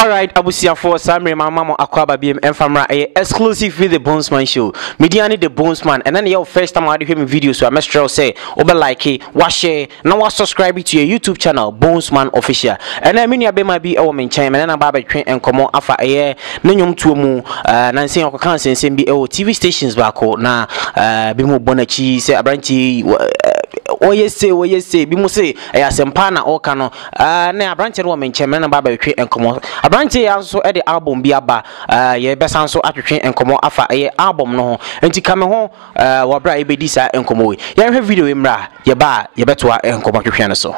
Alright, Abusia for Samre, my mama Aquaba BM and Famra, exclusive with the Bonesman show. Mediani the Bonesman, and then your first time I do him video, so I must say, over like it, wash it, now subscribe to your YouTube channel, Bonesman Official. And I mean, I be our main channel, and I'm Baba train and come on after a year, Nanyum Tumu, Nancy or Cancer, and be TV stations back na Bimu Bonachi, say a branchy. Oh yes, say, Bimu say, a sempana or cano, na branch woman, chairman and Baba train and come on. A branch also at the album Biaba, ye best answer at train and come on after a album no, and to come home, what bright be this and come away. You have video imra, ye ba, ye better and come back to piano so.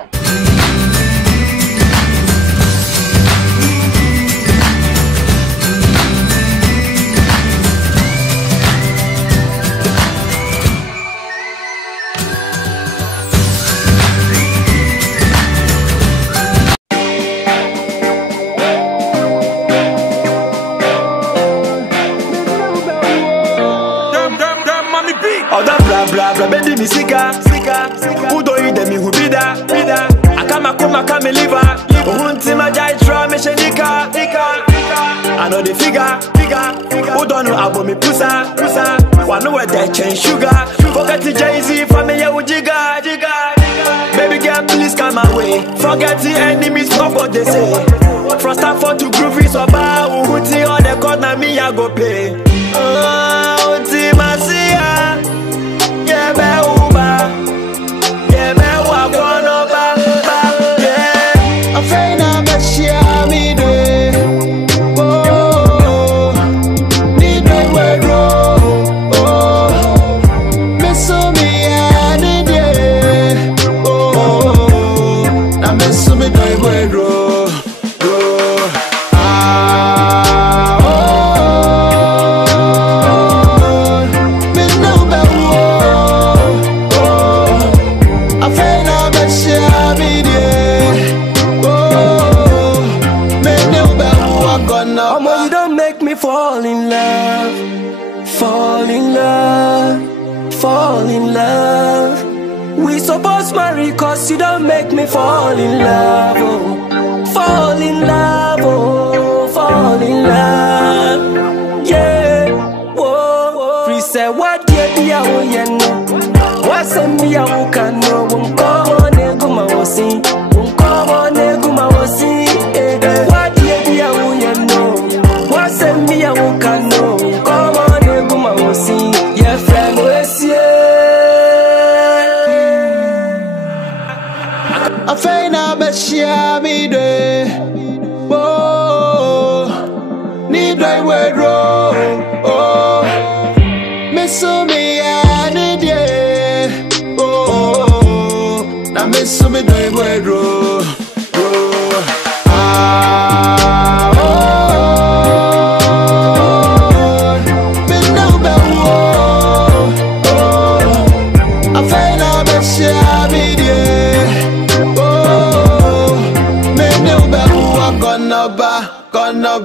Blah blah bendi mi sika udo ide mi hubida akama kame liver uhunti majai tra me shenika I know the figure udo no abo mi pusa one where they change sugar forget the Jay-Z family ujiga baby girl please come away forget the enemies fuck what they say from Stanford to Groovy so ba uhunti all the call na me I go pay uhunti masia yeah, me wanna ba, yeah. I'm afraid I'm a share me day. Oh, need me way oh, miss me any day. Oh, now miss me day way fall in love. We supposed marry cause you don't make me fall in love. Oh. Fall in love, oh, fall in love. Yeah, whoa. Free say what yeah be a no. What's a me a who can know? Won't come on eguma wosi. Won't come on eguma wosi. What yeah be a who no. What's a me a who can know? Come on eguma wosi. Yeah, friend, where's you? I'm afraid I'm a share me day. Oh, need I wear oh, miss me any day. Oh, now miss me day wear gonna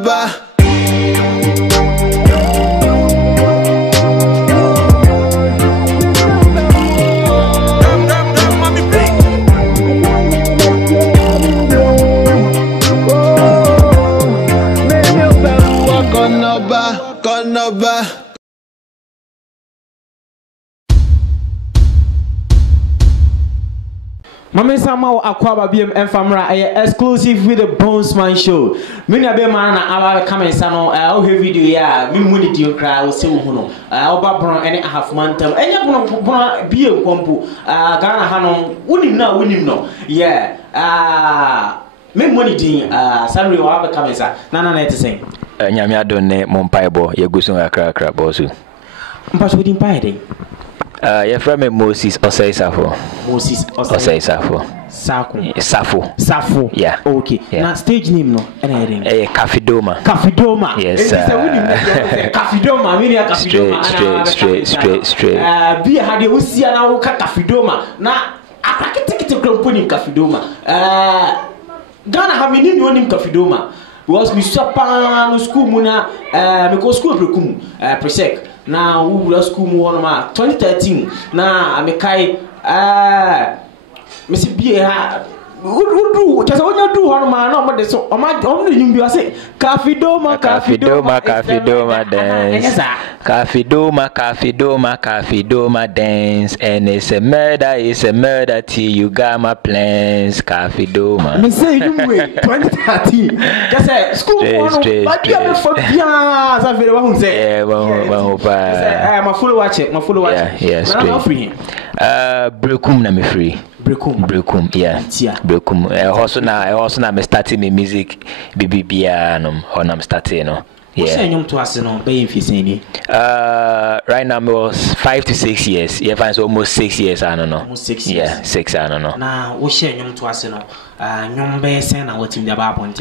ba. Gonna ba. Mama Sama Aquaba BM and Famra exclusive with the Bonesman show. Many be man our comment sano our video ya me money dio cry o se huno oba bron any half man tam enya bron be kwampo Ghana hanon wonim no yeah me money din salary wa be comment sa na it say nyame adonne mo mpaebo ye gusu akra bosu mpacho din paide your friend Moses Osaisafo. Moses Osaisafo. Safo. Yeah. Okay. Yeah. Now stage name no. Cafi Doma. Yes. Cafi Doma. I mean Cafi Doma. Straight. Be had you see now Cafi Doma. Now I can take it to company Cafi Doma. Ghana have me name Cafi Doma. Was me sopa school muna me go school prekum presec. Now who was school mu 2013 na amekai Missy be Udu, just when you do on my number, so on my only you be say Cafi Doma, Cafi Doma dance. Cafi Doma dance. And it's a murder till you got my plans. Cafi Doma. Me say you wait 2013. Just say school one, but you have for yeah, so very well say. Yeah, well, my follow watch it, Yeah, straight. Brekum na me free. Brekum, yeah. Brekum. Also na me starting me music bibia no when I'm starting no. Yeah. Right now I was 5 to 6 years. Yeah, it's almost 6 years. I don't know. Almost 6 years. Yeah, 6. I don't know. Now, what share you to us? No, you be saying what team the about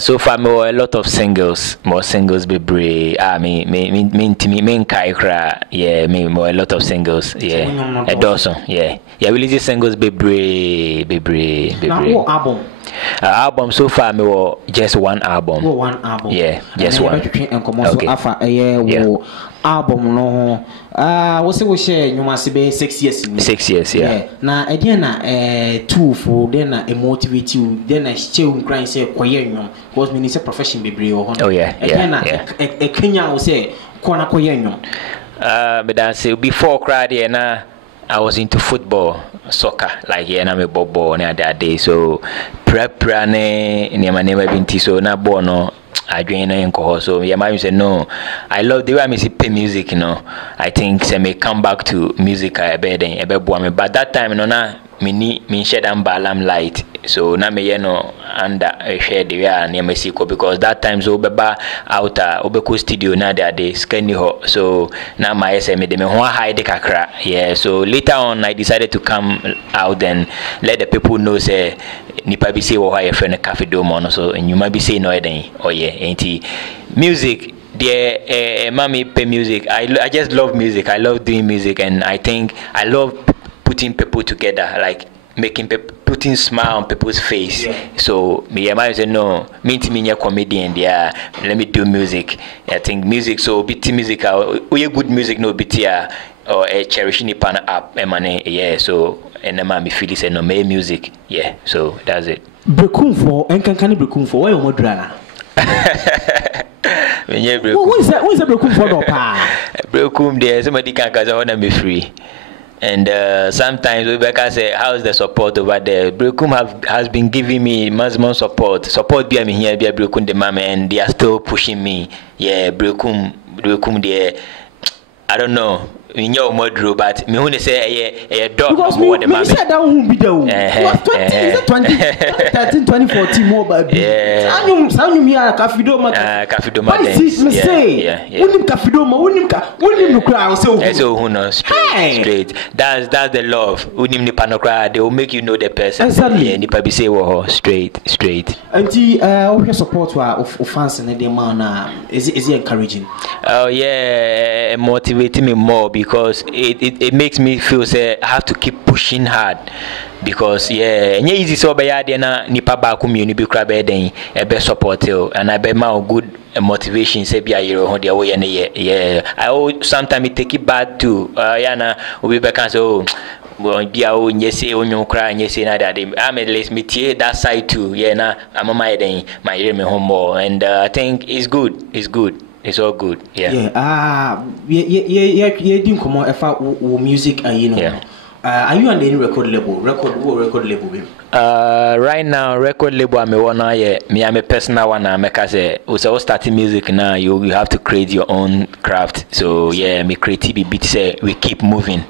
so far, a lot of singles, more singles be brave. Me kai. Yeah, me more a lot of singles. Yeah, a dozen. Yeah, we release singles be brave. Now, what album? Album so far, me just one album. One album. Yeah, just one. Okay. Album no. What's we share? You must be 6 years. 6 years, yeah. Now again, two for then a motivate you. Then I still grind say koyenyo. Because me say profession be brave. Oh yeah. A Kenya will say kona koyenyo. But that's before crowd na. I was into football, soccer, like yeah, I'm a bobo on that day. So prep ne never been so na bono. I joined in cohort. So yeah, my say no. I love the way I see play music. You know, I think say me come back to music a bit but that time no na me shed and balam light. So na me no under share the way near Mexico because that time so beba out obeko studio na there dey scanny ho. So now my SM me hide kakra. Yeah. So later on I decided to come out and let the people know say nipa bi say wo ha your friend Cafi Doma so and you might be saying no then oh yeah ain't music there mommy pay music. I just love music. I love doing music and I think I love putting people together like putting smile on people's face. Yeah. So me I say no me a comedian there let me do music. I think music so BT music we good music no BT or a cherishing pan up money yeah so and then me feel say no me music yeah so that's it. Brekum for and can brekum for where you modrana. Who is that brekum for no pa? Brekum there somebody can cause I wanna be free. And sometimes Rebecca say, how's the support over there? Brekum has been giving me maximum support. Support be me here, be Brekum the mama, and they are still pushing me. Yeah, Brekum there. I don't know. In your model, but me only say a dog. Because me said that won't be the one. It was 2013, 2014 more, but yeah. Sanyu me a Cafi Doma. Cafi Doma. Yeah. Wouldn't Cafi Doma? Wouldn't you cry? So who knows? Straight. That's the love. Wouldn't you panocra? They will make you know the person. Exactly. Yeah, you probably say straight. And the support of fans and the man is it encouraging? Oh yeah, motivating me more. Because it makes me feel say I have to keep pushing hard because yeah nye easy so be ya na nipa ba community be kra be den e be support you and I be ma good motivation say be ayero ho de wo ye yeah I sometimes it take it bad too ya na obi be can say oh bia o nyese onyo kra nyese na that I'm at least me tie that side too yeah na am my den my hear me home more and I think it's good it's all good. Yeah. Yeah. Doing come on. If music, you know. Yeah. Are you on any record label? Record label? Right now, record label. I'm I'm a personal one. I'm also starting music now. You have to create your own craft. So yeah, me creativity beat say we keep moving,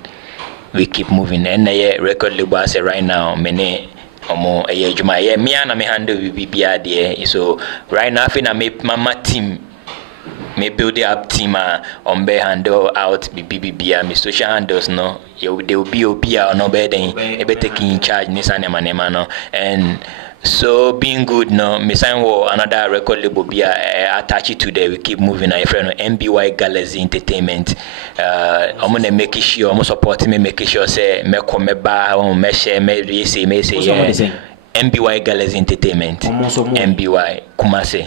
and record label. I say right now, many. Me and me handle BBR. So right now, I think I make my team. Me build up team on be handle out BBB me social handles no they will be obia no be then e be taking in charge ni sana manema no and so being good no me sign another record label be attach it to there we keep moving our friend MBY Galaxy Entertainment I'm gonna make sure I'm supporting me make sure say me come ba me share me say yeah MBY Galaxy Entertainment, MBY Kumase,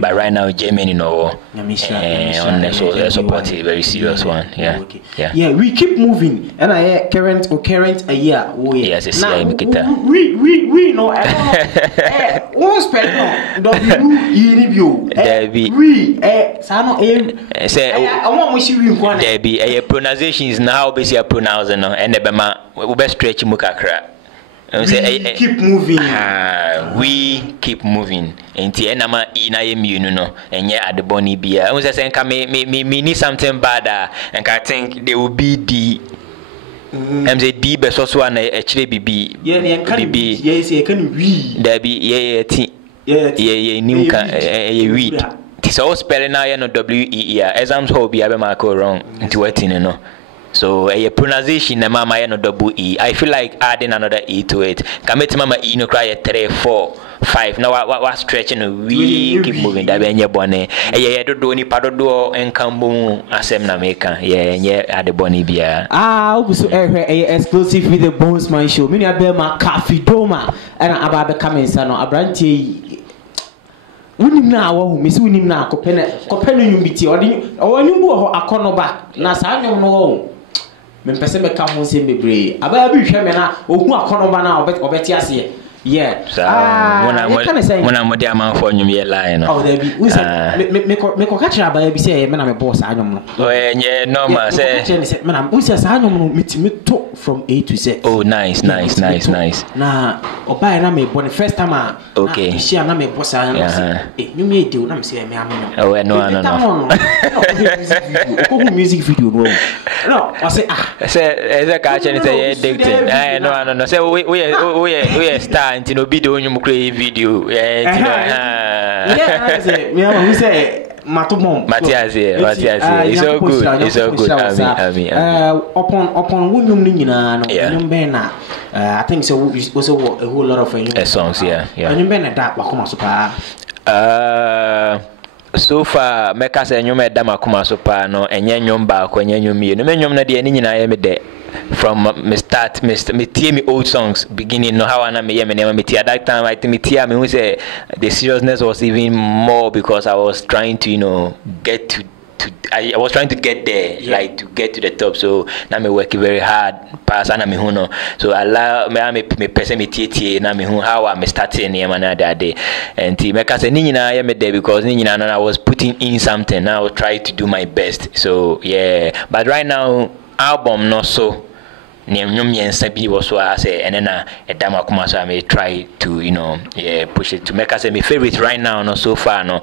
but right now Germany on the support a very serious one. Yeah, yeah. We keep moving, and I current a year. Yes, it's now we know. What's spell W Debbie. We say I want to see you. Debbie, pronunciation is now basically pronouncing and the bema we best stretch mukakra. We keep moving. We keep moving. Enti enama ina yemu no enye adeboni bia. I say me need something bad and I think there will be the say D be so so na actually bibi. Yeah, can be. Yes, can we. There be yeah nimka we. It's all spelling now no WEE. Exams ho be abema ko wrong. Nti wetin no. So a pronunciation na mama no double E. I feel like adding another E to it. Kameti mama E no cry 3, 4, 5. Now what stretching we keep moving. That be nye bone. Yeah do ni padodo enkambu asem na meka. Yeah ade bone bia. Also exclusive with the Bonesman show. Me na be ma Cafi Doma and aba be come inside no abrantie unim na awo me se unim na kopene nyumbiti odi bu ho akonoba na sa nyom no wo me pese me ka ho se mebre aba bi hwe me na ohu akonoba na obeti ase yeah mona modi amanfo nyum ye line no oh there be we say me ko ka kira aba bi say me na me boss anyom no oh yeah normal say me na we say sa anyom no me to from A to Z. Oh nice na oba na me born first time okay share na me boss anyom nyum ye dey na me say me am no oh no ko music video no I say say ka che ni say addicted no say we star nti no be the onyum create video yeah say me am who say Matthias it's so good I mean upon wonyum ni nyina no nyum be na I think so also a whole lot of songs yeah nyum be na da wakoma so pa so far meka say nyum e da makoma so pa no enye nyum ba ko enye nyum ye no me nyum na de ni nyina ye me de from me start me tear me old songs beginning no how na me hear me name me tear that time I think me tear me who say the seriousness was even more because I was trying to get to I was trying to get there like to get to the top so now me working very hard pass na me hu no so allow me person me tie na me hu how I me starting here man that day and me ka say ni nyina hear me there because ni nyina I was putting in something now I was trying to do my best so yeah but right now album no so nyum yensa bi was so I say and then edama kuma so I may try to push it to make us say my favorite right now no so far no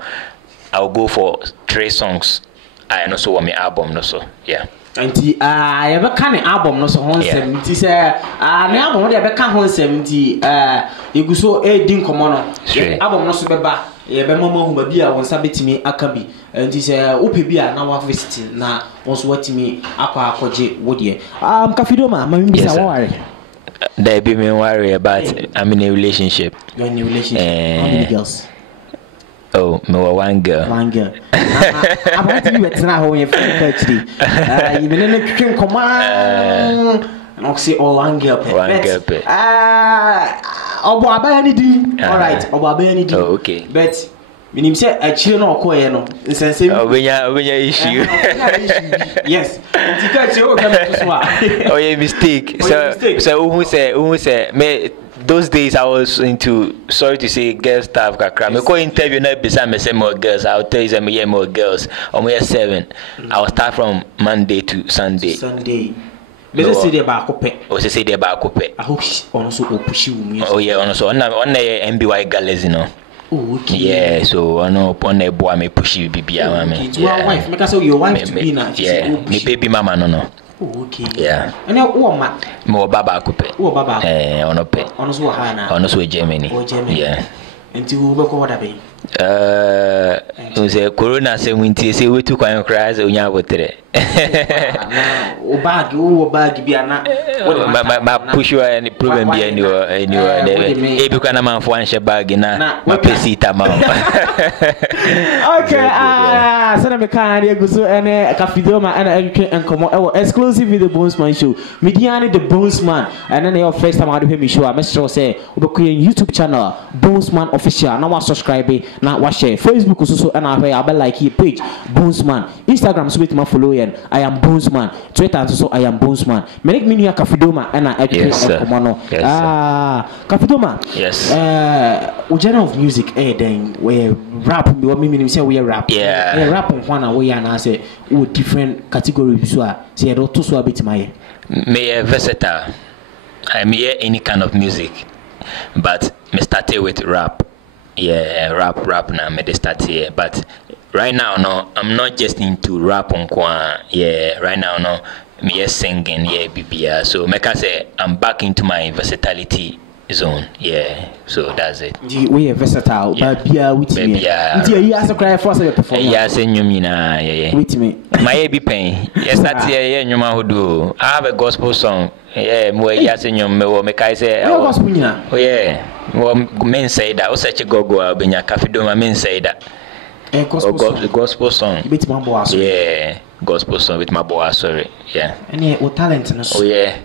I'll go for 3 songs I know so want my album no so yeah anti I ever can album no so hon sem nti say na album dey be kan hon sem nti eguso din komo no album no so beba ye be mama hu ba bi a won sa betimi aka bi nti say ope bi a na wa visit na won so watimi akwa akoje wodie Cafi Doma ma mi bisa worry there be me worry about I'm in a relationship. You're in a relationship. How many girls? Oh, me one girl. One girl. I want to be better now. You actually. You been in the kitchen command. And I'll say one girl. One girl. Obo abaya ni di. All right. Obo abaya ni di. Oh, okay. But minim say actually no okoye no. Nsense. Obenya issue. Yes. Ntika che o come to so. Oh, yeah, mistake. So who say me those days I was into, sorry to say, girl stuff. Me go interview na beside me say more girls. I'll tell you some more girls. I'm 7. I will start from Monday to Sunday. Let's say they ba kope. O say they ba kope. I hope also push you. Oh yeah, also on MBY Galaxy no. Oh okay. Yeah, so on a boy me push you bibia mama. Your wife, make us your wife to be na. Yeah, me baby mama no. Oh, okay. Yeah. And now, ma. Mo baba kupe. Oh, baba. Ono pe. Ono so hana. Ono so Germany. Oh, Germany. Yeah. Until we go what be. Say corona say winti say we too kwan cry say onya botere. O bag bi ana ma push you any problem bi any e bi kana man fo anhye bag na ma pesi tama. Okay, so na me kan dey go so ene Cafi Doma and educate and come exclusive with the Bonesman show. Mediani the Bonesman and then your first time I do me show. I must say obekoye YouTube channel Bonesman official. Now subscribe na wa share Facebook so and I like your page Bonesman. Instagram so with my follow I am Bonesman. Twitter so I am Bonesman. Make me near Cafi Doma and I educate and come on. Cafi Doma. Yes. O genre of music then where rap be what me say we rap. Yeah. Rap on one way and I say different categories so say do to so a bit my me versatile. I hear any kind of music, but me started with rap. Yeah, rap now me start here. But right now no, I'm not just into rap on kwa. Yeah, right now no, me singing yeah BBR. So me can say I'm back into my versatility zone. Yeah, so that's it. We are versatile, but be with me. Yeah, you ask a cry for a performance. Yeah, say nyumina. Yeah. With me. My be pain. Yes, that's yeah nyuma who do. I have a gospel song. Yeah, mo yeah say nyum me kai say. Gospel nyina. Oh yeah. Well, men say that. O search go benya Cafi Doma men say that. Gospel song. With my boy. Yeah, gospel song with my boy. Sorry. Yeah. Any talent no. Oh yeah.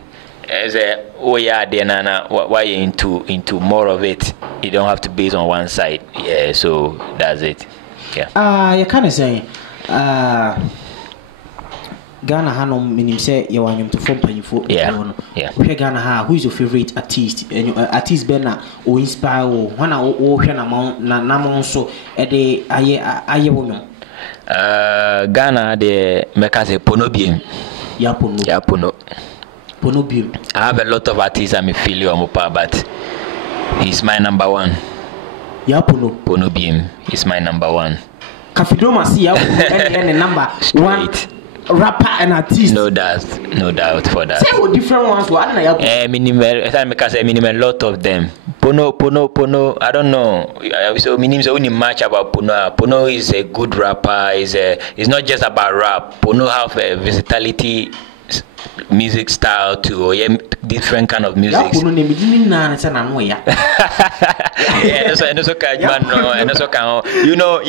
As a then nana why you into more of it. You don't have to base on one side. Yeah, so that's it. Yeah. You kind of say Ghana hanom minim say you want to form panyfo. Yeah. We Ghana ha, who is your favorite artist? And your artist bena o inspire o wana o hwe na mo so e de aye wonyo. Ghana de meka say Pono biem. Ya Pono. Yeah, Pono. Pono biem. I have a lot of artists I me feel you omopa, but he's my number one. Ya Pono. Pono biem is my number one. Cafi Doma see ya and number one rapper and artist. No doubt for that. Say different ones what na ya. Minimal lot of them. Pono, I don't know. So meaning so only much about Pono. Pono is a good rapper. It's not just about rap. Pono have a versatility music style too, or different kind of music. Yeah, you know,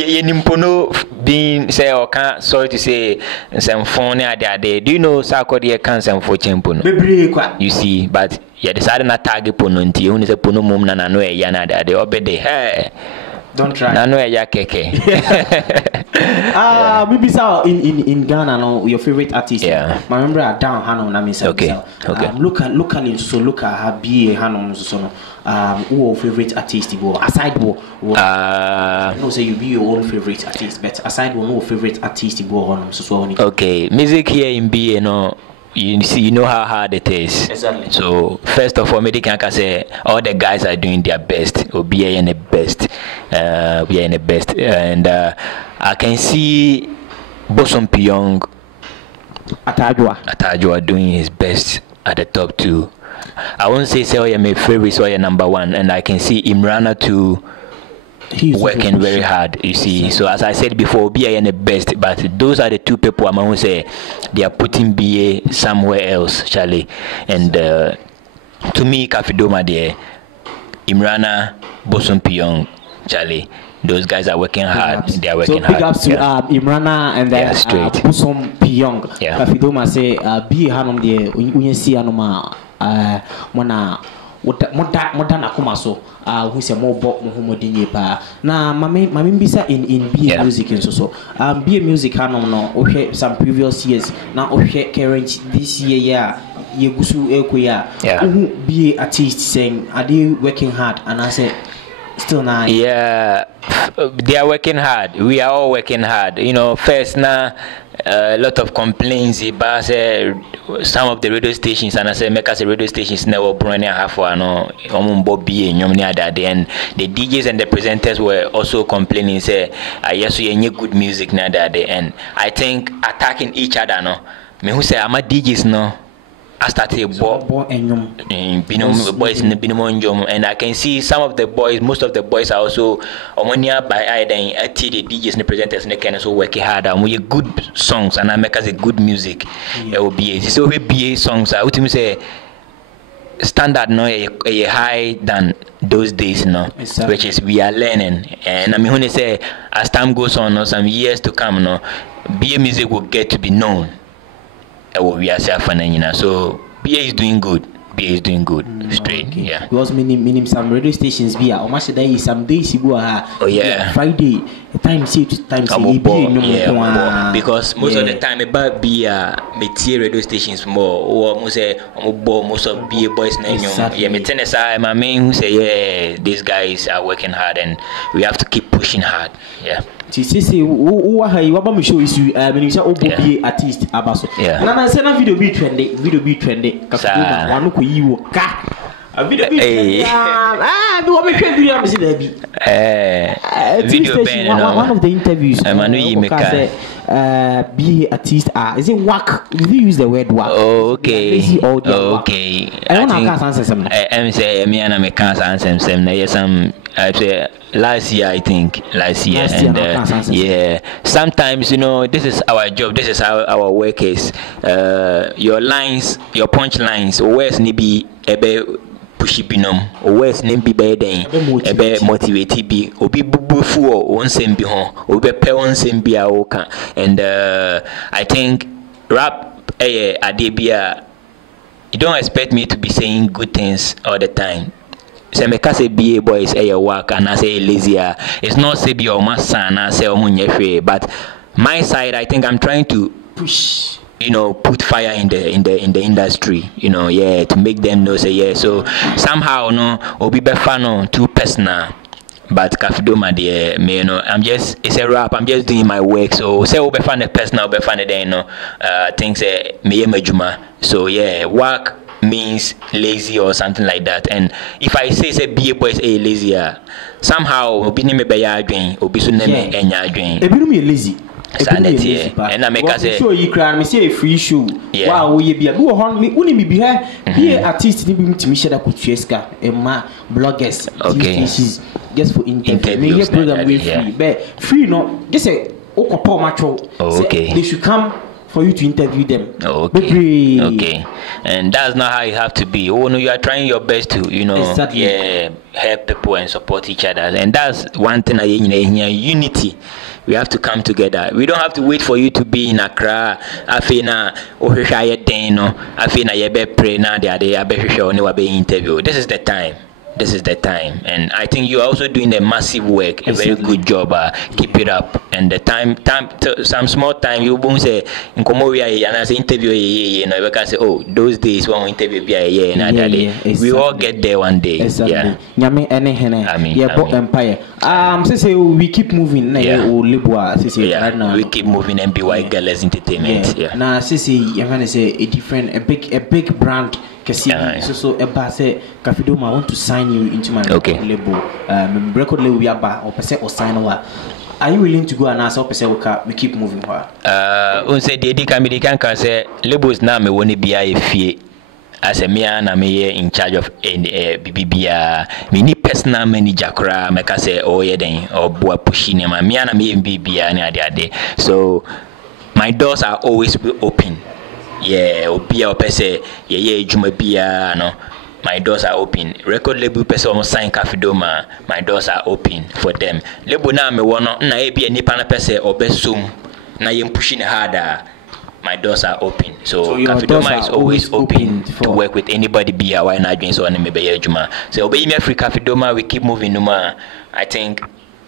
Pono being say or can't sorry to say some phone there. Do you know Sakodi can some for Pono? You see, but yeah, decided not target Pono until you say Pono mum na no yana there obede. Hey. Don't try. I know ya keke. Maybe so in Ghana no your favorite artist. Yeah. My remember down Hanom na me say. Okay. Locally so look at be Hanom so no. Who favorite artist go aside wo. No say you be your own favorite artist, but aside one who favorite artist go Hanom so. Okay, music here in BA no. You see, you know how hard it is. Exactly. So first of all, maybe can say all the guys are doing their best. Or be in the best. We are in the best, and I can see Bosom Pyong Atajua doing his best at the top too. I won't say you're my favorite, so you're number one, and I can see Imrana too. He's working very hard, you see. So as I said before, BA and the best, but those are the two people I'm going to say they are putting BA somewhere else, Charlie. And to me, Cafi Doma there, Imrana, Bosom Pyong, Charlie. Those guys are working hard. They are working hard. So big ups to Imrana and then Bosom Pyong. Cafi Doma say BA Hanom there, when see Hanoma, modern akoma so who say more bok mo homodinye pa na mami bisa in BA music and so BA music hanom no ohwe some previous years na ohwe current this year yegusu ekoya who BA artist saying are they working hard and I say still now they are working hard. We are all working hard, you know. First now a lot of complaints about some of the radio stations, and I say make us radio stations never running half for no Bobby and and the DJs and the presenters were also complaining say yes we any good music now that and I think attacking each other no me who say I'm a DJs no I started boys in the Binomon, and I can see some of the boys, most of the boys are also Omonia by Iden, the DJs and the presenters and the kind of so working hard and we good songs and I make us a good music. It will be so we BA songs. I would say standard no a high than those days no, exactly. Which is we are learning, and I mean when they say as time goes on, no, some years to come, no, BA music will get to be known. We are so BA is doing good. BA is doing good. Straight, okay. Yeah. Because meaning some radio stations be or much day some days you go Friday time say to time say because most of the time about BA material radio stations more or most of BA boys yeah me tenesa my main who say yeah these guys are working hard and we have to keep pushing hard. Yeah. Say who are you about me show is you when you say BA artist abaso. Yeah. Na say na video be trendy one ko yi wo ka a video be trendy do want me share video am see there be video ben one of the interviews Manu yi make BA artist is it work? Did you use the word work? Oh, okay. Okay. I want to answer some. I say me and I can't answer some. Yes, I say last year I think last year and yeah. Sometimes this is our job. This is how our work is. Your lines, your punch lines. Always need be pushy binom always name be better ebe motivate be obi bubufu o onsem bi ho obi pe onsem bi a oka and I think rap adebia you don't expect me to be saying good things all the time. Say me ka say BA boys work and I say lazy it's not say be o massa na say o munye but my side I think I'm trying to push put fire in the industry, to make them know say yeah. So somehow obi befano too personal. But Cafi Doma there, it's a rap, I'm just doing my work. So say obi fan personal, obi fan there, things me majuma. So yeah, work means lazy or something like that. And if I say BA boys lazy, somehow obi me be ya adwen, obi so neme enya adwen. Ebi no me lazy. Sanity, and I make us say, show you cry, me say a free show. Wow, we be a go on me, only me be here. Be artist, to me share that Kucheska, and my bloggers, okay, just for interview. Program we free, but free no, just say, oh, macho. Okay, they should come for you to interview them. Okay, okay, and that's not how you have to be. Oh no, you are trying your best to, exactly. Yeah, help people and support each other, and that's one thing. Unity. We have to come together. We don't have to wait for you to be in Accra. Afina ohwehwa deno. Afina yebe pray na de ade abehwehwa oni wa be interview. This is the time. This is the time, and I think you're also doing a massive work, a very good job. Keep it up, and the time, some small time you won't say in Komoria and as interview, we can say, oh, those days when we interview, we all get there one day. Yeah. Empire. Say we keep moving. Yeah. Right now. We keep moving and be white girls entertainment. Yeah. Now, you're gonna say a big brand. So say Cafi Doma, I want to sign you into my record label. Record label we are or percent or sign over. Are you willing to go and ask or percent we keep moving forward? Say the can say labels now me won't be a fee. As a man, I'm here in charge of BBBA. Me need personal manager, me can say oh yeah then or boy pushing me. Me and me in BBBA so my doors are always open. Yeah, Obia Pese, yeah, Jumabia, no. My doors are open. Record label person almost sign Cafi Doma. My doors are open for them. Label na me wanna na be any pana person or besum. Na yem pushing harder. My doors are open. So Cafi Doma is always open to work with anybody. Be a why not doing so and maybe Juma. So obey me free Cafi Doma. We keep moving. Numa. I think.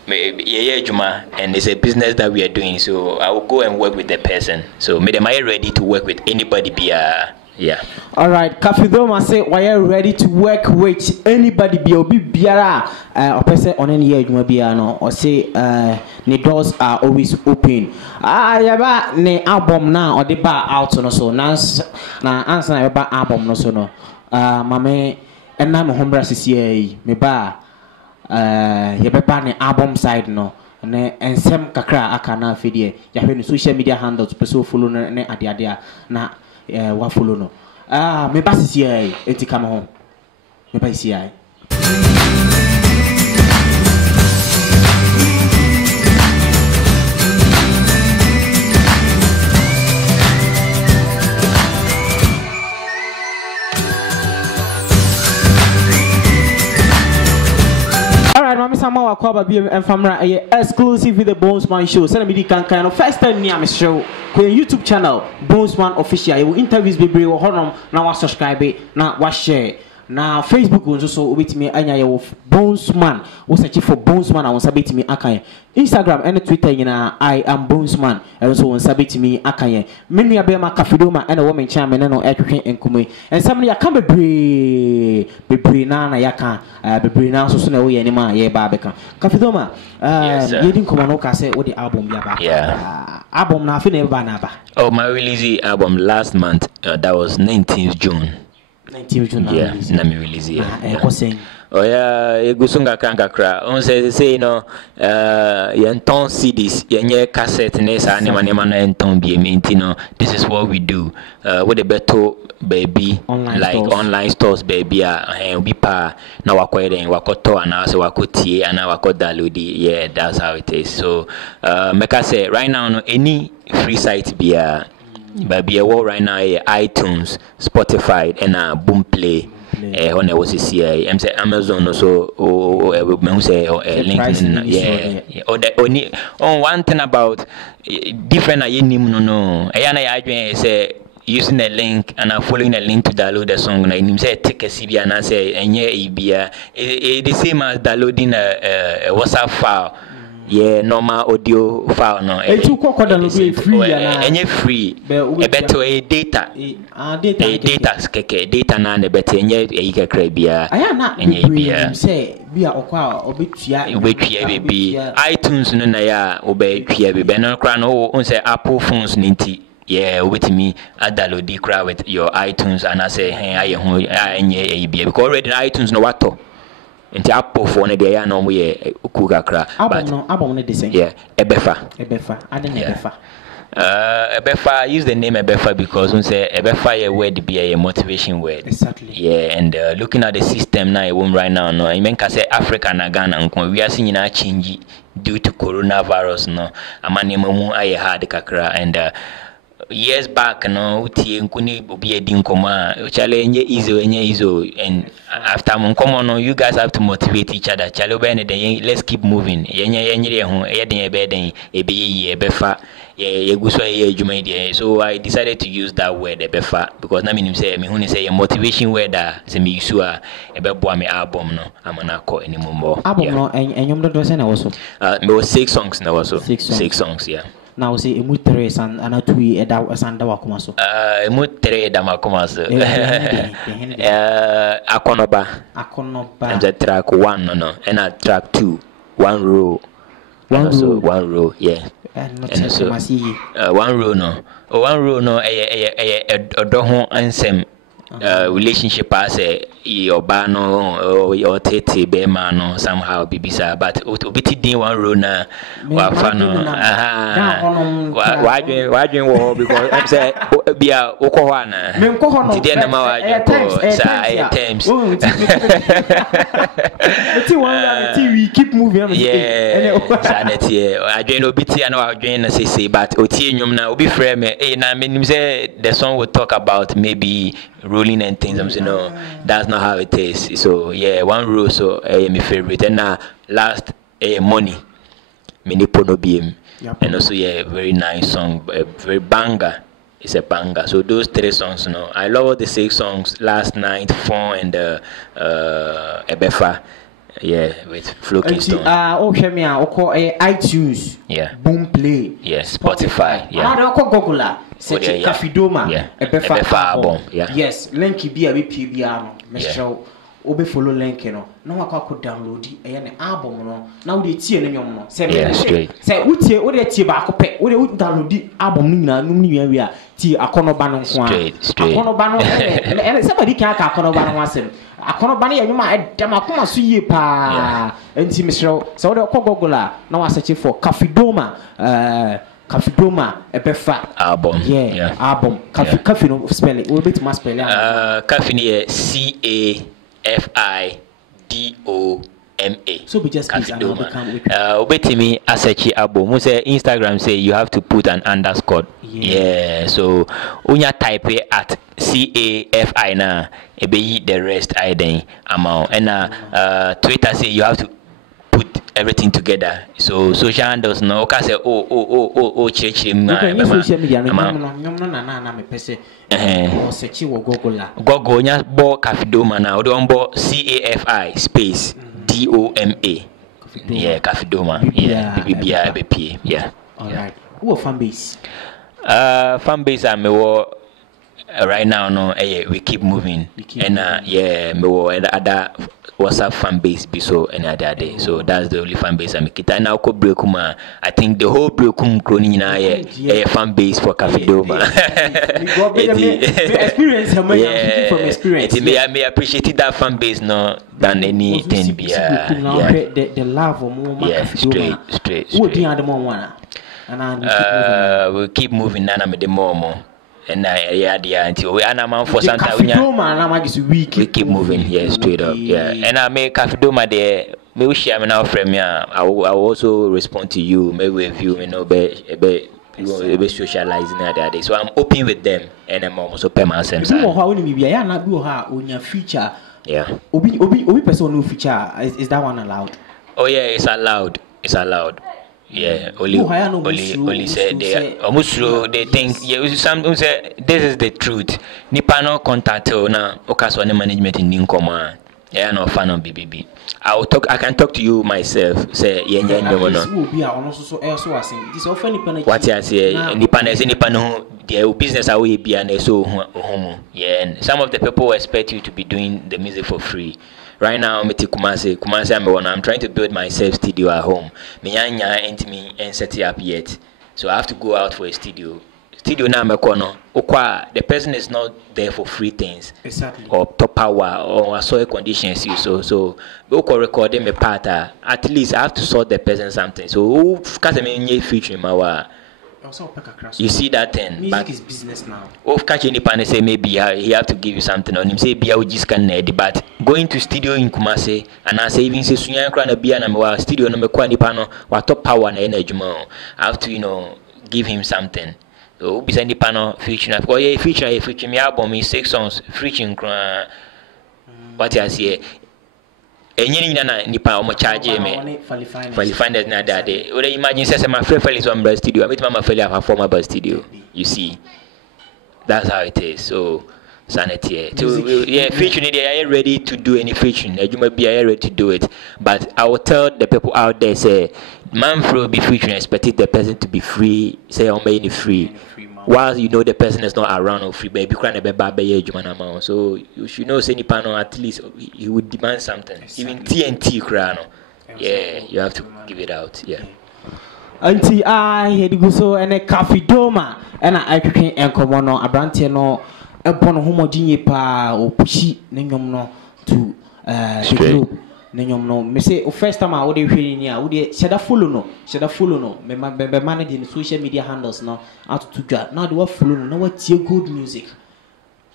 Juma, and it's a business that we are doing, so I will go and work with the person. So am I ready to work with anybody? Yeah. All right, Cafi Doma say, why are you ready to work with anybody? Be biara or person on any year Juma biano or say the doors are always open. Yaba ne album now or the bar out no so na answer na ba album no so no. Mame and na mo hombra sisi me ba yɛbɛba ne album side no ne ensem kakra aka na afedie yɛhwɛ no social media handles person follow no ne ade na wa follow no me basisi ai enti kama ho me basisi ai. Sama wakwaba BM and famra exclusive with the Bonesman show. Send me the kind of first time near my show. Kwa YouTube channel Bonesman official. You interviews be brave or now subscribe now share. Na Facebook on so with me anya ye Bonesman. We search for Bonesman and sabit me akaye. Instagram and Twitter I am Bonesman and so on sabit me akaye. Mimi abema Cafi Doma and a woman chairman no etwe enkume. And somebody ya come be na na yaka be na so na we anima ye ba beka. Cafi Doma you didn't come no ka say what the album ya ba. Yeah. Album na fi na ba na ba. Oh, my release album last month that was 19th June. 19th June. Yeah, na me release yeah. Oh yeah, egusunga kankakra. On say no yenton CDs, yenye cassette nesa anima no yenton BM no. This is what we do. With the better baby online like stores. Online stores baby be pa na wako den wakoto ana se wakotie ana wako download. Yeah, that's how it is. So make I say right now no any free site be baby right now iTunes, Spotify and Boomplay. On a was here, Amazon also say link yeah. Or the only on one thing about different no. I say using a link and following a link to download the song. I say take a CD and I say and yeah, the same as downloading a WhatsApp file. Yeah, normal audio file no. It's free and free. A better data. Data keke data na ne better nye e kekra bia. Enye bia. Say bia okwa obetua baby. iTunes no na ya obetua baby. No kra no on say Apple phones ninti. Yeah, with me I download the crowd with your iTunes and I say hey I enye bia because already iTunes no wato. Into Apple phone they are no we kukakra but album no the same. Yeah, Ebefa I didn't Ebefa. Ebefa, I use the name Ebefa because we say Ebefa a word be a motivation word. Exactly. Yeah, and looking at the system now right now no I mean say Africa na Ghana we are seeing a change due to coronavirus no amani mu aye hard kakra and years back no utie nkuni obi edi nkoma chale enye easy and after nkomo no you guys have to motivate each other chale obene den let's keep moving yenye ho eden ebeden ebe ebefa ye guso ye adwuma ide so I decided to use that word ebefa because na meaning say me hu ni say motivation word say me use a ebeboa me album no amana ko anymore album no enyom do say na also me was 6 songs na also 6 songs yeah. Now say emu 3 san anatui eda sanda wakoma so emu 3 eda makoma so akonoba and the track 1 no and track 2 1 row yeah and so 1 row no odoho ansem relationship as your bano or tete be man somehow bibisa but obiti din 1 row na wa fano why wo because I'm say bia okoho na today na ma wa say times we keep moving yeah sanity adwen obiti na wa adwen na say but otie nwom na obi frame me na menim say the song will talk about maybe rolling and things. I'm saying no, that's not how it is. So yeah, 1 row so my favorite. And last money, mini pono BM, and also yeah, very nice song, very banger. It's a banger. So those 3 songs, I love the 6 songs. Last Night, Phone, and Ebefa. Yeah, with Flo Kingston. Okay, me iTunes. Yeah. Boomplay. Yes, Spotify. Yeah. Google. Search Cafi Doma. Yeah. Ebefa album. Yeah. Yes. Link be a PB no. Mr. Obe follow link no. No akwa download the album no. Now they tie no nyom no. Say utie o de tie ba akopɛ. O de download the album no nyina num ni wi a tie akonoba no nko a. Akonoba no and somebody can akonoba no asem. Akonoba no yanyuma edam akoma so yie pa. Enti Mr. So o de Google na wa search for Cafi Doma. Cafi Doma ebefa album. Yeah. Album. Cafi no spell it. We bit must spell it. Cafi ni CAFIDOMA. So we just Cafi Doma. Obetimi asechi album. We say Instagram say you have to put an underscore. Yeah. So unya type it at CAFI na ebe the rest I then amount. And Twitter say you have to put everything together. So social handles no okay say cheche ma. Social media no na me pese. Search wo Google la. Google nya bo Cafi Doma na. Odo bo CAFI space DOMA. Yeah, Cafi Doma. Yeah, BBPA. Yeah. All right. Who fan base? Fan base me wo right now no we keep moving. And yeah, me wo other WhatsApp fan base be so any other day. So that's the only fan base I'm kita. Now ko breakuma. I think the whole breakum crony na fan base for Cafi Doma. Experience from experience. It may appreciate that fan base no than anything be the love or more. Yeah, straight. Who the other one? And we keep moving na me the more. And until we are man for some time. We keep moving, yeah, straight up, yeah. And I make Cafi Doma there. Maybe share me now from here. I will also respond to you. Maybe with you, be socializing that day. So I'm open with them, and I'm also pay myself. Feature. Yeah. Obi person no feature. Is that one allowed? Oh yeah, it's allowed. It's allowed. Yeah, only said they almost they think some say this is the truth. Nipa no contact na okaso ne management in Ninkoma. Yeah, no fan of BBB. I can talk to you myself. Say yenye no. What you say? Nipa no their business away be and so home. Yeah, and some of the people expect you to be doing the music for free. Right now, I'm trying to build myself studio at home. Me ain't set it up yet, so I have to go out for a studio. Studio now, the person is not there for free things, exactly, or top power or soil conditions. So recording my part. At least I have to sort the person something. So because I'm featuring my. You see that thing? Music is business now. Of catch any pan say maybe he have to give you something on him. Say be out just can but going to studio in Kumasi and I say even say sunya krana be na studio no me kwa ni pano wa top power na energy mo. I have to give him something. So be send the pano feature. Because yeah feature me album is 6 songs featuring what you say. Enyi na nipa o mo charge me qualified na that day. Or imagine say my friend is on the studio. I meet my friend have former bar studio. You see, that's how it is. So sanity. So yeah, featuring they are ready to do any featuring. You might be ready to do it, but I will tell the people out there say, man, for be featuring, expect the person to be free. Say on any free. While the person is not around or free, baby, crying a so you should know, say Nipano at least he would demand something. Exactly. Even TNT crano. Yeah, you have to give it out. Yeah. Auntie, I had go so and a Cafi Doma and I can encommon no Abrantia no upon homogeneous pa or pushy Ningom to the group. No, me say first time I would hearing here, would should I follow no, me managing social media handles now out to God. Now do what follow no what's your good music?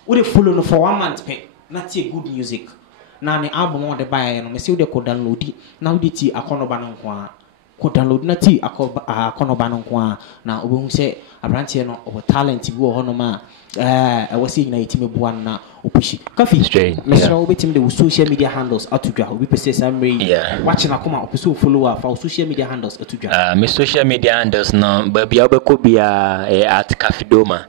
Would follow no for 1 month pay, not your good music. Now the album on the buy and me say they could download it. Now the tea a corner banon could download na tea a corner banon kwa. Now we say a branch no over talent go honoma. I was seeing a team of one now. Cafi straight. Mr. Obitim the social media handles out to draw. We say some watching a come out so follow up for social media handles out to draw. My social media handles no, but be able to be at Cafi Doma,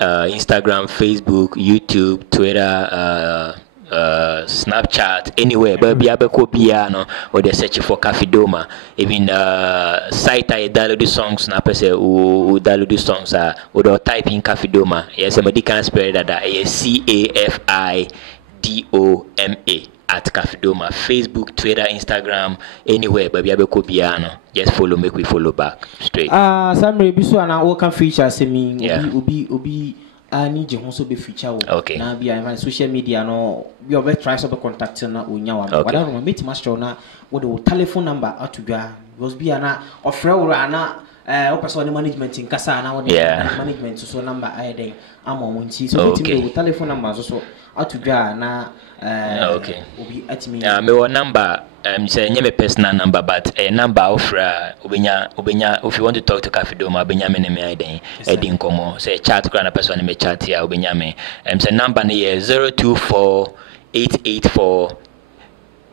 Instagram, Facebook, YouTube, Twitter, Snapchat, anywhere, but be able to be or they search for Cafi Doma. Even site I download the songs, na person who download the songs or type in Cafi Doma. Yes, somebody can spell that CAFIDOMA at Cafi Doma. Facebook, Twitter, Instagram, anywhere, but be able to be just follow, make we follow back straight. Some biso and our can feature semi ubi I need you also be feature. Okay. Now be on social media no we always try to contact na unyawa. Whatever meet master na what the telephone number out to ga was be ana offer ana person management in Kasa now management so number I then I'm on so telephone number so out to na okay obi at me me number say nyame personal number but a number of obenya if you want to talk to Cafi Doma obenya me me I then edin komo say chat kra na person me chat ya obenya me say number na 024 884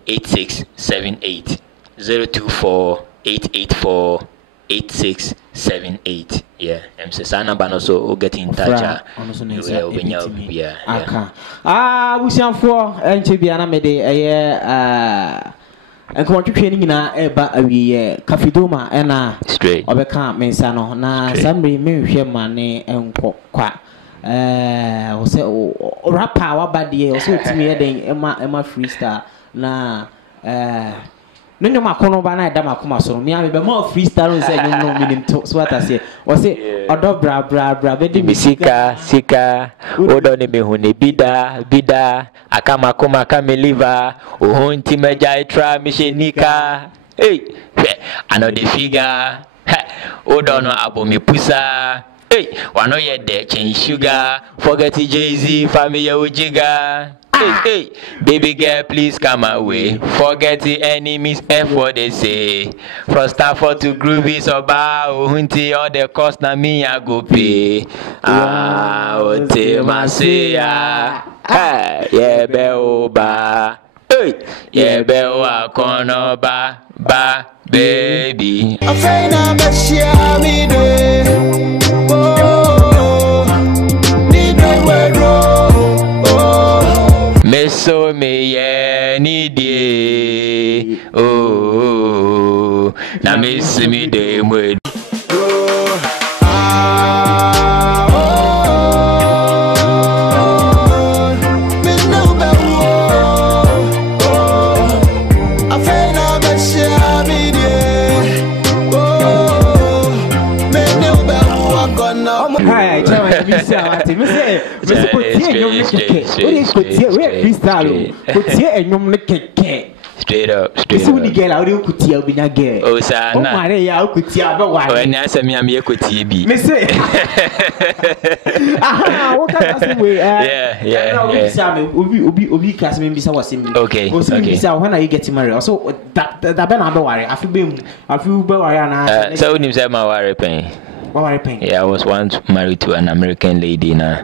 8678 024 884 8678 yeah say sa number no so get in touch we see for enche bia na me de enko twetwe na eba awie Cafi Doma na straight obeka mensa no na samre menhwe mane enko kwa o se rapper wa bade o se otimi ye den ema freestyle na no makono ba na da makoma so me am be more freestyle say no meaning to so what I say o say odo bra be di sika odo ne mehu ne bida akama koma kameliva ohonti meja tra mishenika hey another figure odo no abomi pusa hey wano ye de change sugar forget Jay-Z family ojiga. Hey, baby girl, please come away. Forget the enemies, F what they say. From Stafford to Groovy, so bow, hunty, all the cost na me I go pay. Ote masaya. Yeah, beoba. Hey, yeah, beoba, kono ba, baby. I'm afraid I'm a share me So me yeah need oh na miss me de mo straight up so the girl how you kutia bi na girl oh sa na mare ya kutia ba wa o na say me am ye kutia bi me say what can I say we obi class me bisa was him okay bisa when are you getting married also that be na be worry afi be worry na so nim say ma worry pen yeah I was once married to an American lady na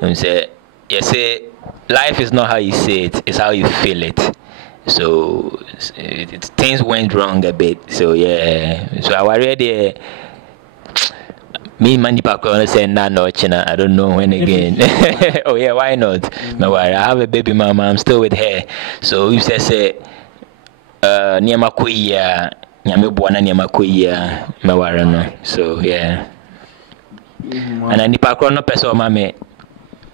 and say you say life is not how you say it, it's how you feel it. So things went wrong a bit. So yeah, so I worried there. Me money back on say no China. I don't know when again. Oh yeah, why not? No worry, I have a baby mama. I'm still with her. So you say niama kuya nyame bwana niama kuya me worry no. So yeah. And I nipa no person mama.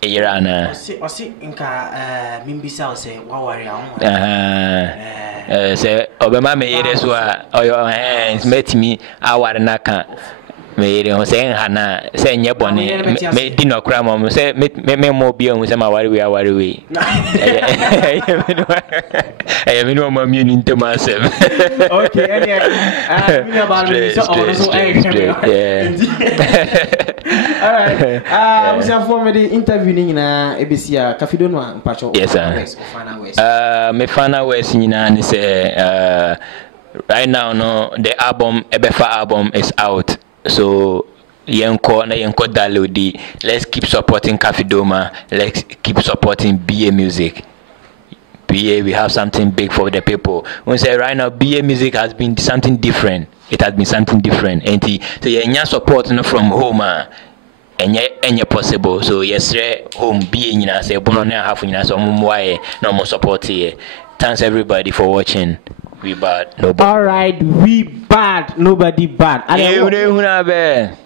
Irana. Osi nka mimbisa say wa worry ahun. Say obema me yere so a oyo hands met me aware na kan me yere ho say hana say nye bone me di no kra mom say me mo bi ohun say ma worry we aware we. Eh me no mam yin ntema asem. Okay, anyway, me about me so also yeah. Alright. We have for me the interview ni na ebisia Cafi Doma mpacho. Yes sir. Me Fana West ni na ni say right now no the album Ebefa album is out. So yenko download. Let's keep supporting Cafi Doma. Let's keep supporting BA Music. BA, we have something big for the people. We say right now BA Music has been something different. It has been something different. And so you support from home. And possible. So yes, home being say bono na half so no more support here. Thanks everybody for watching. We bad, nobody. All right, we bad, nobody bad.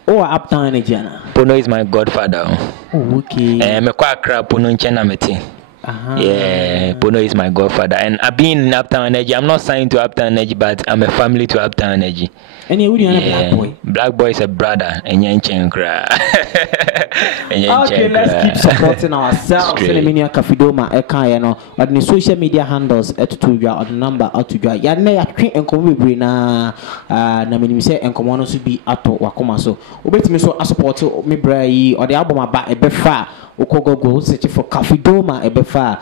Oh, uptown Jana. Pono is my godfather. Oh, okay. Me kwa kra Pono nchena meti. Yeah, Bono is my godfather, and I've been in Uptown Energy. I'm not signed to Uptown Energy, but I'm a family to Uptown Energy. And you Black Boy? Black Boy is a brother. Okay, let's keep supporting ourselves. Cafi Doma, on the social media handles to you on the number out to you. Ya ne ya twi enkomo bebre na menim say enkomo no so bi ato wakoma so. Obetimi so support me bra yi or the album aba ebefa okogogo search for Cafi Doma ebefa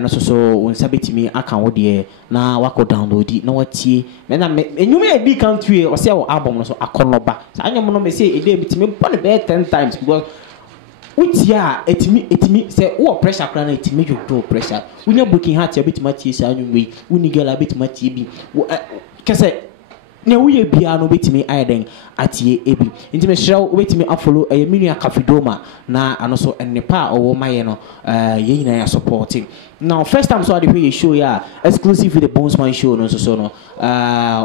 no so wonsa betimi aka wo de na wako download na watie na enyum e bi country o say album no so akonoba. Sa anyam no me say e dey betimi pon be 10 times because utia etimi say wo pressure kra na etimi do pressure unya booking heart ya betima tie sa anyu we uni gala betima tie bi kese na wuye bia no betimi ayeden atie ebi nti me hira wo betimi afollow menu Cafi Doma na anoso ennepa owo maye no ye nyina ya supporting. Now first time so I dey show ya exclusive with the Bonesman show no so no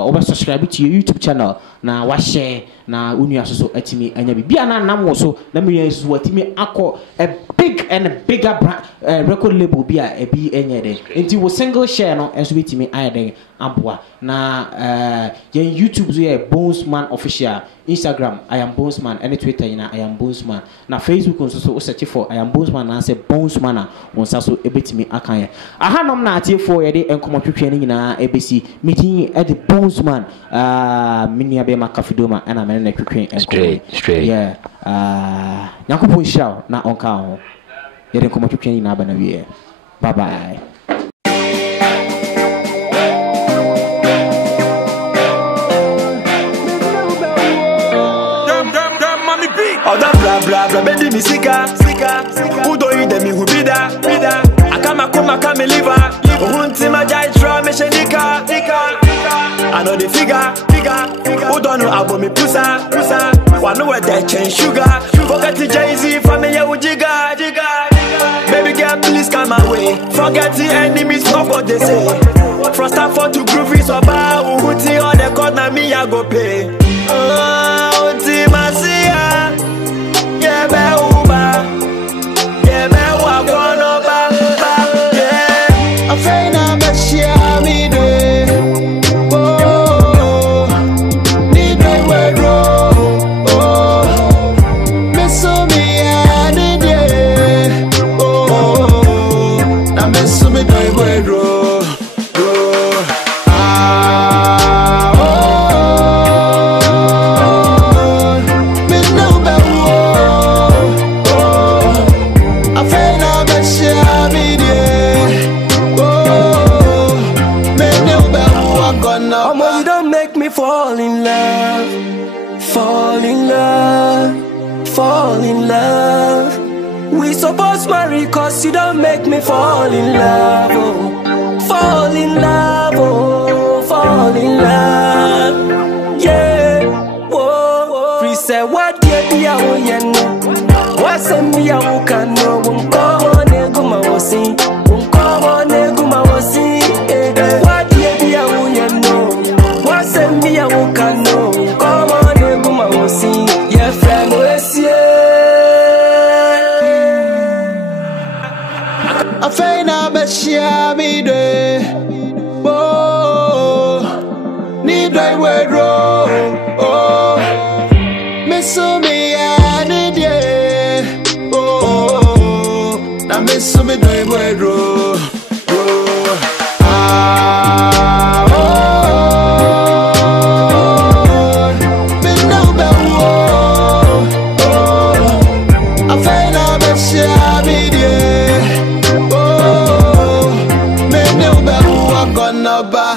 over subscribe to your YouTube channel na wa share na unu asoso atimi anya bia na nam wo so na me yesu watimi akọ a big and a bigger record label bia e bi enya den nti wo single share no enso betimi ayeden aboa na your YouTube so ya Bonesman official, Instagram I am Bonesman, and Twitter I am Bonesman, na Facebook so search for I am Bonesman na say Bonesman on so ebetimi akan aha nom na atie for ye de enkomo twetwe ni nyina ebesi meeting at the Bonesman mini abe ma Cafi Doma and na twetwe enkomo straight yeah yakopon shao na onka ho ye de enkomo twetwe ni na aba na wie bye bye. Oda bla bla bla bedi mi sika udo ide mi hubida akama kuma kame liver hunti ma jai tra me shenika I know the figure udo no abo mi pusa wanu we dey change sugar forget the Jay-Z family ujiga baby girl please come my way forget the enemies of what they say from Stanford to Groovy so ba hunti all the call na me I go pay hunti masia yeah, be uba. Yeah, be wagono ba. Yeah, I'm afraid I'm a share me day. Oh, need me we roll. Oh, miss me any day. Oh, now miss me do we roll. Fall in love. We supposed marry cause you don't make me fall in love. Oh. Fall in love, oh, fall in love. Yeah, whoa. Free say what you be a woyeno. What's a me a wukano? Come on, eguma wosi. Come on, eguma wosi. What you be a woyeno? What's a me a wukano? Come on, eguma wosi. Yeah, friend, I find out that she me day. Oh, need I wear oh, miss me any day. Oh, now miss me do I wear gonna ba.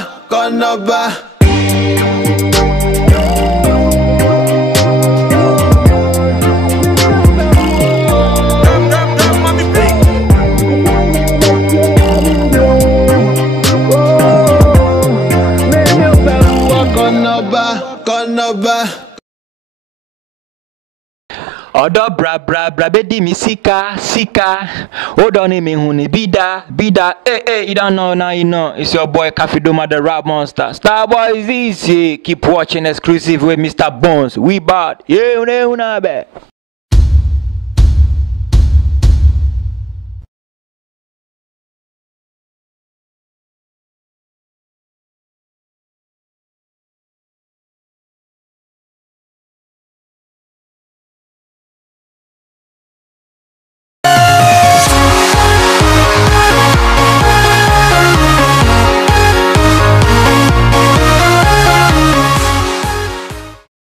Gonna ba. Odo bra bedi mi sika odo ni mi huni bida you don't know now you know it's your boy Cafi Doma the rap monster. Star boy is easy, keep watching exclusive with Mr. Bones. We bad yeah una be.